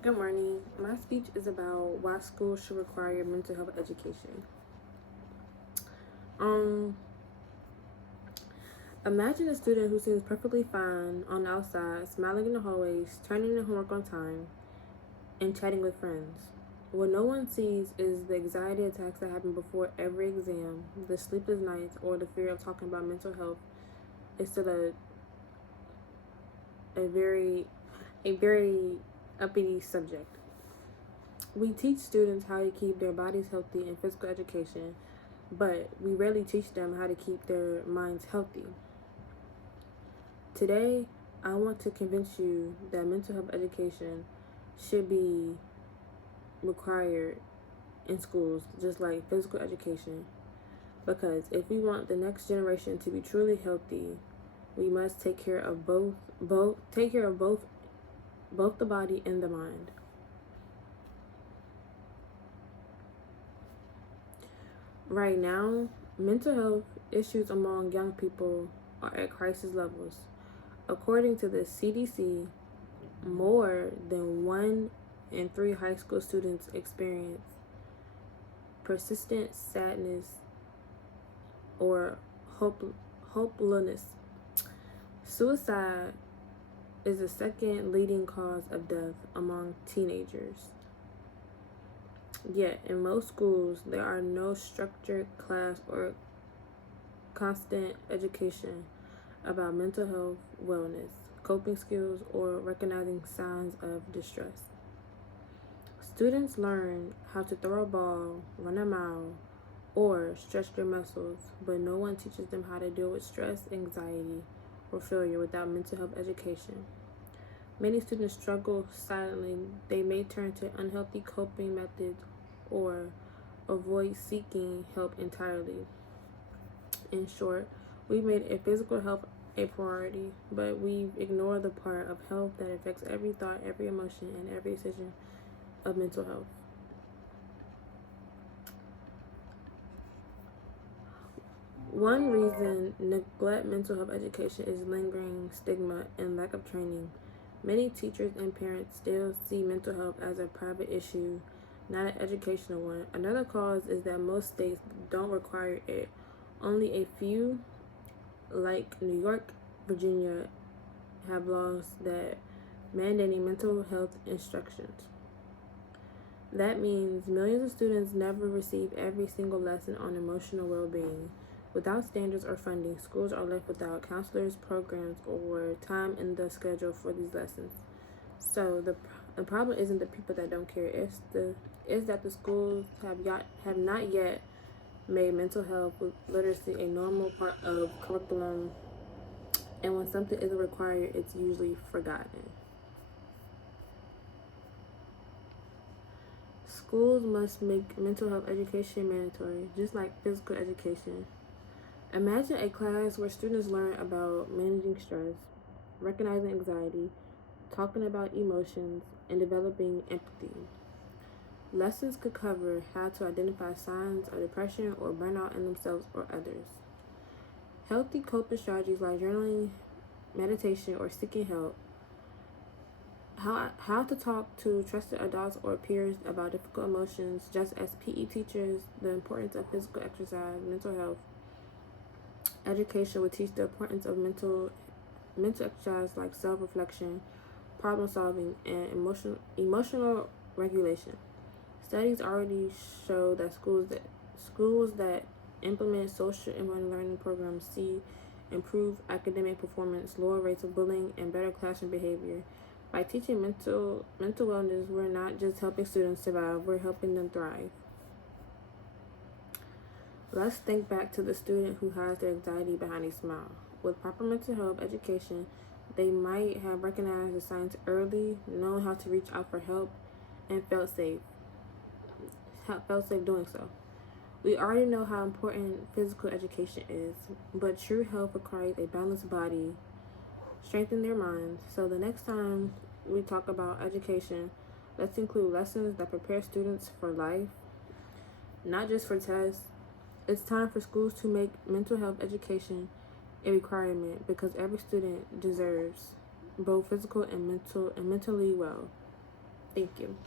Good morning. My speech is about why schools should require mental health education. Um, Imagine a student who seems perfectly fine on the outside, smiling in the hallways, turning in homework on time, and chatting with friends. What no one sees is the anxiety attacks that happen before every exam, the sleepless nights, or the fear of talking about mental health is still a very a very uppity subject. We teach students how to keep their bodies healthy in physical education, but we rarely teach them how to keep their minds healthy. Today, I want to convince you that mental health education should be required in schools, just like physical education. Because if we want the next generation to be truly healthy, we must take care of both the body and the mind. Right now, mental health issues among young people are at crisis levels. According to the CDC, more than 1 in 3 high school students experience persistent sadness or hopelessness. Suicide is the second leading cause of death among teenagers. Yet, in most schools, there are no structured class or constant education about mental health, wellness, coping skills, or recognizing signs of distress. Students learn how to throw a ball, run a mile, or stretch their muscles, but no one teaches them how to deal with stress, anxiety, or failure without mental health education. Many students struggle silently. They may turn to unhealthy coping methods or avoid seeking help entirely. In short, we've made a physical health a priority, but we ignore the part of health that affects every thought, every emotion, and every decision of mental health. One reason neglect mental health education is lingering stigma and lack of training. Many teachers and parents still see mental health as a private issue, not an educational one. Another cause is that most states don't require it. Only a few, like New York, Virginia, have laws that mandating mental health instructions. That means millions of students never receive every single lesson on emotional well being. Without standards or funding, schools are left without counselors, programs, or time in the schedule for these lessons. So the problem isn't the people that don't care. It's that the schools have not yet made mental health literacy a normal part of curriculum, and when something isn't required, it's usually forgotten. Schools must make mental health education mandatory, just like physical education. Imagine a class where students learn about managing stress, recognizing anxiety, talking about emotions, and developing empathy. Lessons could cover how to identify signs of depression or burnout in themselves or others. Healthy coping strategies like journaling, meditation, or seeking help. How to talk to trusted adults or peers about difficult emotions, just as PE teachers, the importance of physical exercise, mental health. Education would teach the importance of mental exercise like self-reflection, problem solving, and emotional regulation. Studies already show that schools that implement social and learning programs see improved academic performance, lower rates of bullying, and better classroom behavior. By teaching mental wellness, we're not just helping students survive; we're helping them thrive. Let's think back to the student who hides their anxiety behind a smile. With proper mental health education, they might have recognized the signs early, known how to reach out for help, and felt safe doing so. We already know how important physical education is, but true health requires a balanced body, strengthen their minds. So the next time we talk about education, let's include lessons that prepare students for life, not just for tests. It's time for schools to make mental health education a requirement because every student deserves both physical and mentally well. Thank you.